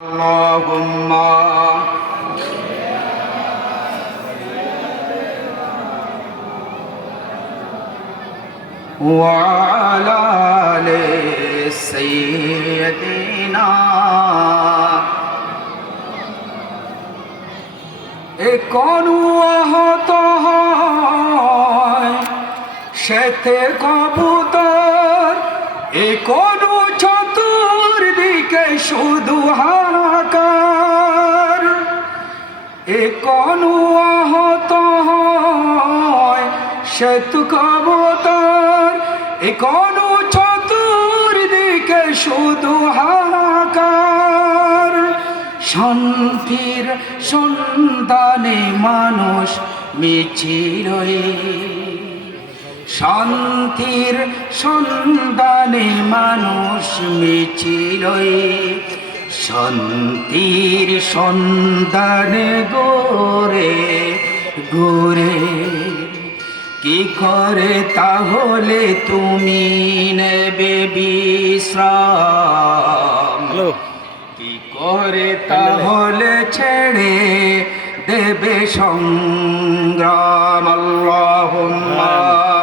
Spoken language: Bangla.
Allahumma wa ala ali sayyidina একনু আহত হয় সেতে কবুতর একনু চতুর্দিকে শুধু হাহাকার একনু আহত হয় সেতু কবুতর একনু চতুর্দিকে শুধু হাহাকার শান্তির সন্ধানে মানুষ মিছিল শান্তির সন্ধানে মানুষ মিছিল শান্তির সন্ধানে গোরে গোরে কি করে তাহলে তুমি নেবে বিশ্রাম কি করে তাহলে ছেড়ে দেবে সংগ্রাম আল্লাহুম্মা